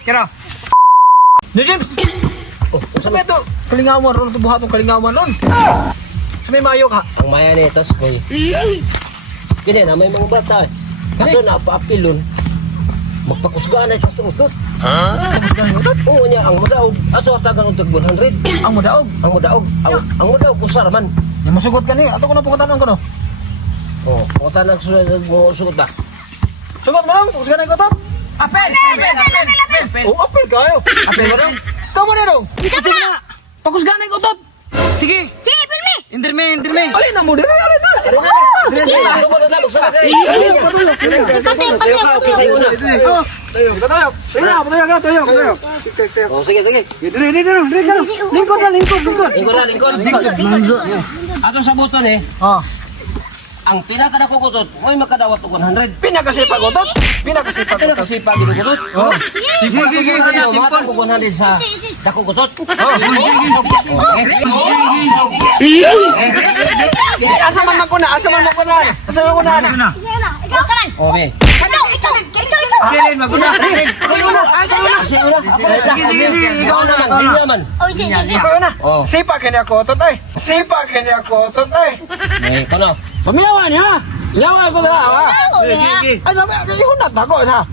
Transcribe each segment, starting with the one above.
Kira. Ni James. Oh, sa may to kalingawan ron to buhatong kalingawan ron. Sa may mayo ka. Ang maya ni tos boy. Kini na may mga bata. Ato na paapilon. Magpakusgaan ay tas usot. Ha? Oo niya ang mudaog. Aso sa ganun tag 100. Ang mudaog. Ang mudaog kusar man. Yung masugot ka ni. Ato ko na pungutanon ko no. Oh, pungutanan mo sugot ba? Sugot mo lang. Pusga na ko to. Apel. Oh, apel kayo. Apel mo lang. Kamu na dong. Sige na. Pakusga na ko to. Sige. Sige, pilmi. Indirme. Alin na mo dire. Alin na. Tayo. Oh, sige. Lingkod. Ato sa buton eh. Oh. Ang pinaka na kukutot, mo'y makadawat og 100. Pinakasipag utot. Pinakasipag gid kutot. Oh. Sige. Matang ko 100 sa dako kutot. Asa man ko na. Ikaw salan. Okay. Ikaw. Bilin maguna. Ikaw naman. Oh, sige. Ikaw na. Oh. Sipa kanya ko utot ay. May kono. Pamiyawan niya. Yawan ko na. Sige. Ay sabi, ihunat ako ha.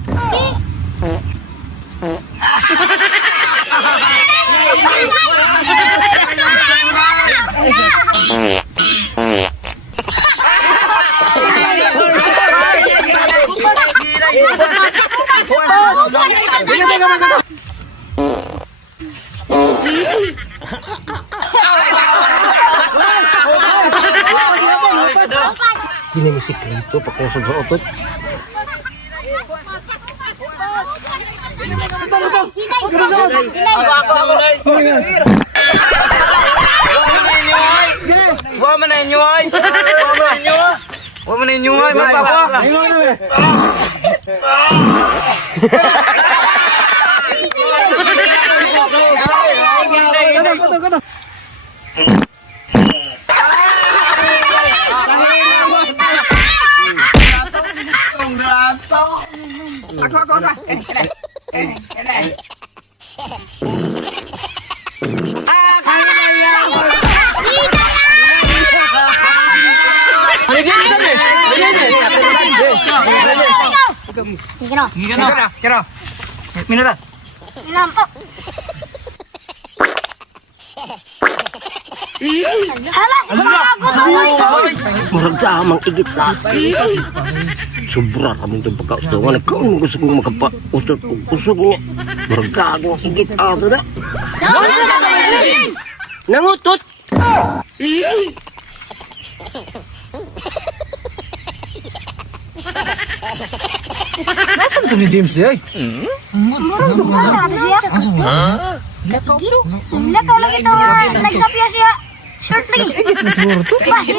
Kini mi sikreto pakusog sa utot. Wa man inyo ay mapapa. Kira. Minuta. Nampak. Murag ka mang igit sa akin. Sobra kami itong pagkaustuhan. Ikaw nung gusto kong makapausot kong kusog niya. Murag ka akong igit ato na. Nangutot! Nasaan to ni James ay? Lakaw lagi to. Nagsapya siya. Short lagi. Igit na siguro to. Basi.